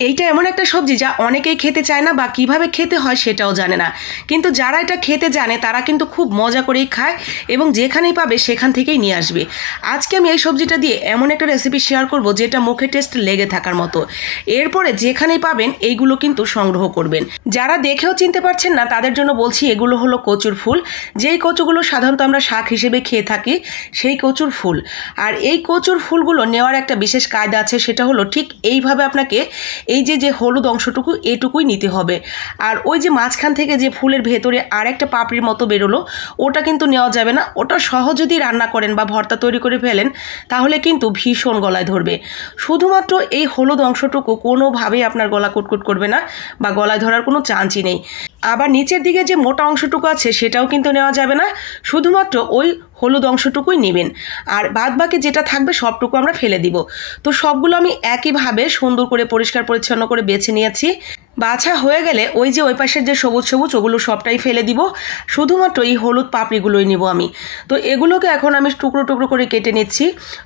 এইটা এমন একটা সবজি যা অনেকেই খেতে চায় না বা কিভাবে খেতে হয় সেটাও জানে না, কিন্তু যারা এটা খেতে জানে তারা কিন্তু খুব মজা করেই খায় এবং যেখানেই পাবে সেখান থেকেই নিয়ে আসবে। আজকে আমি এই সবজিটা দিয়ে এমন একটা রেসিপি শেয়ার করব যেটা মুখে টেস্ট লেগে থাকার মতো। এরপরে যেখানেই পাবেন এইগুলো কিন্তু সংগ্রহ করবেন। যারা দেখেও চিনতে পারছেন না তাদের জন্য বলছি, এগুলো হলো কচুর ফুল। যেই কচুগুলো সাধারণত আমরা শাক হিসেবে খেয়ে থাকি সেই কচুর ফুল। আর এই কচুর ফুলগুলো নেওয়ার একটা বিশেষ কায়দা আছে, সেটা হলো ঠিক এইভাবে আপনাকে এই যে হলুদ অংশটুকু এটুকুই নিতে হবে। আর ওই যে মাঝখান থেকে যে ফুলের ভেতরে আর একটা পাপড়ির মতো বেরোলো ওটা কিন্তু নেওয়া যাবে না। ওটা সহজ যদি রান্না করেন বা ভর্তা তৈরি করে ফেলেন তাহলে কিন্তু ভীষণ গলায় ধরবে। শুধুমাত্র এই হলুদ অংশটুকু কোনোভাবেই আপনার গলা কুটকুট করবে না বা গলায় ধরার কোনো চান্সই নেই। আবার নিচের দিকে যে মোটা অংশটুকু আছে সেটাও কিন্তু নেওয়া যাবে না, শুধুমাত্র ওই হলুদ অংশটুকুই নেবেন। আর বাদ বাকি যেটা থাকবে সবটুকু আমরা ফেলে দিব। তো সবগুলো আমি একইভাবে সুন্দর করে পরিষ্কার পরিচ্ছন্ন করে বেছে নিয়েছি। বাছা হয়ে গেলে ওই যে ওই পাশের যে সবুজ সবুজ ওগুলো সবটাই ফেলে দিব, শুধুমাত্র এই হলুদ পাপড়িগুলোই নিব আমি। তো এগুলোকে এখন আমি টুকরো টুকরো করে কেটে নিচ্ছি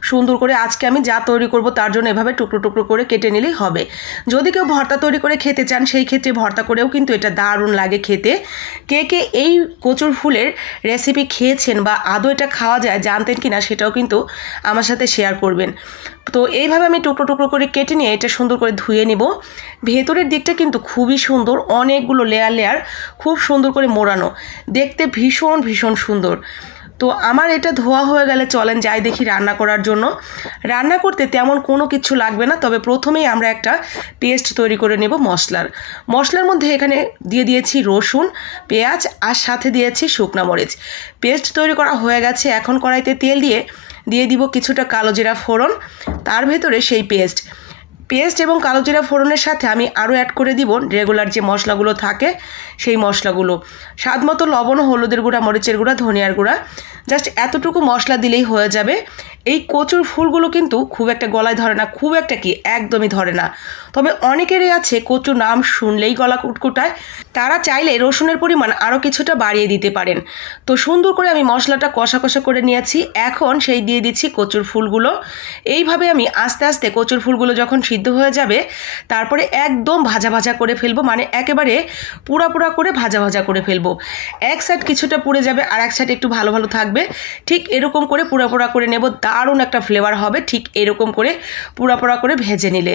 সুন্দর করে। আজকে আমি যা তৈরি করব তার জন্য এভাবে টুকরো টুকরো করে কেটে নিলেই হবে। যদি কেউ ভর্তা তৈরি করে খেতে চান সেই ক্ষেত্রে ভর্তা করেও কিন্তু এটা দারুণ লাগে খেতে। কে কে এই কচুর ফুলের রেসিপি খেয়েছেন বা আদৌ এটা খাওয়া যায় জানতেন কিনা সেটাও কিন্তু আমার সাথে শেয়ার করবেন। তো এইভাবে আমি টুকরো টুকরো করে কেটে নিয়ে এটা সুন্দর করে ধুয়ে নিব। ভেতরের দিকটা কিন্তু খুবই সুন্দর, অনেকগুলো লেয়ার লেয়ার খুব সুন্দর করে মোড়ানো, দেখতে ভীষণ ভীষণ সুন্দর। তো আমার এটা ধোয়া হয়ে গেলে চলেন যাই দেখি রান্না করার জন্য। রান্না করতে তেমন কোনো কিছু লাগবে না, তবে প্রথমেই আমরা একটা পেস্ট তৈরি করে নেব মশলার মধ্যে এখানে দিয়ে দিয়েছি রসুন, পেঁয়াজ আর সাথে দিয়েছি শুকনা মরিচ। পেস্ট তৈরি করা হয়ে গেছে। এখন কড়াইতে তেল দিয়ে দিব কিছুটা কালো জিরা ফোড়ন, তার ভেতরে সেই পেস্ট এবং কালো জিরা ফোড়নের সাথে আমি আরও অ্যাড করে দিব রেগুলার যে মশলাগুলো থাকে সেই মশলাগুলো, স্বাদ মতো লবণ, হলুদের গুঁড়া, মরিচের গুঁড়া, ধনিয়ার গুঁড়া। জাস্ট এতটুকু মশলা দিলেই হয়ে যাবে। এই কচুর ফুলগুলো কিন্তু খুব একটা গলায় ধরে না, খুব একটা কি একদমই ধরে না। তবে অনেকেরই আছে কচু নাম শুনলেই গলা কুটকুটায়, তারা চাইলে রসুনের পরিমাণ আরও কিছুটা বাড়িয়ে দিতে পারেন। তো সুন্দর করে আমি মশলাটা কষা কষা করে নিয়েছি। এখন সেই দিয়ে দিচ্ছি কচুর ফুলগুলো। এইভাবে আমি আস্তে আস্তে কচুর ফুলগুলো যখন সিদ্ধ হয়ে যাবে তারপরে একদম ভাজা ভাজা করে ফেলবো, মানে একেবারে পুরা করে ভাজা করে ফেলবো। এক সাইড কিছুটা পুড়ে যাবে আর এক সাইড একটু ভালো ভালো থাকবে, ঠিক এরকম করে পুরা করে নেব। দারুণ একটা ফ্লেভার হবে ঠিক এরকম করে পুরা করে ভেজে নিলে।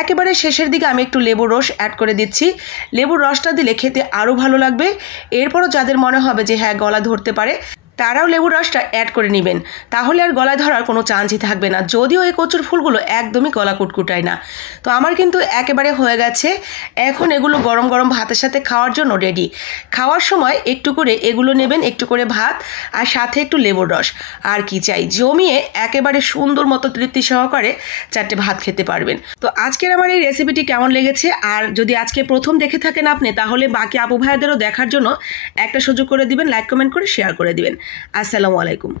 একেবারে শেষের দিকে আমি একটু লেবুর রস অ্যাড করে দিচ্ছি। লেবুর রসটা দিলে খেতে আরও ভালো লাগবে। এরপরও যাদের মনে হবে যে হ্যাঁ গলা ধরতে পারে তারাও লেবুর রসটা অ্যাড করে নেবেন, তাহলে আর গলায় ধরার কোনো চান্সই থাকবে না। যদিও এই কচুর ফুলগুলো একদমই গলা কুটকুটায় না। তো আমার কিন্তু একেবারে হয়ে গেছে। এখন এগুলো গরম গরম ভাতের সাথে খাওয়ার জন্য রেডি। খাওয়ার সময় একটু করে এগুলো নেবেন, একটু করে ভাত আর সাথে একটু লেবুর রস। আর কি চাই, জমিয়ে একেবারে সুন্দর মতো তৃপ্তি সহকারে 4টে ভাত খেতে পারবেন। তো আজকের আমার এই রেসিপিটি কেমন লেগেছে, আর যদি আজকে প্রথম দেখে থাকেন আপনি তাহলে বাকি আপু ভাইদেরও দেখার জন্য একটা সুযোগ করে দিবেন, লাইক কমেন্ট করে শেয়ার করে দিবেন। আসসালামু আলাইকুম।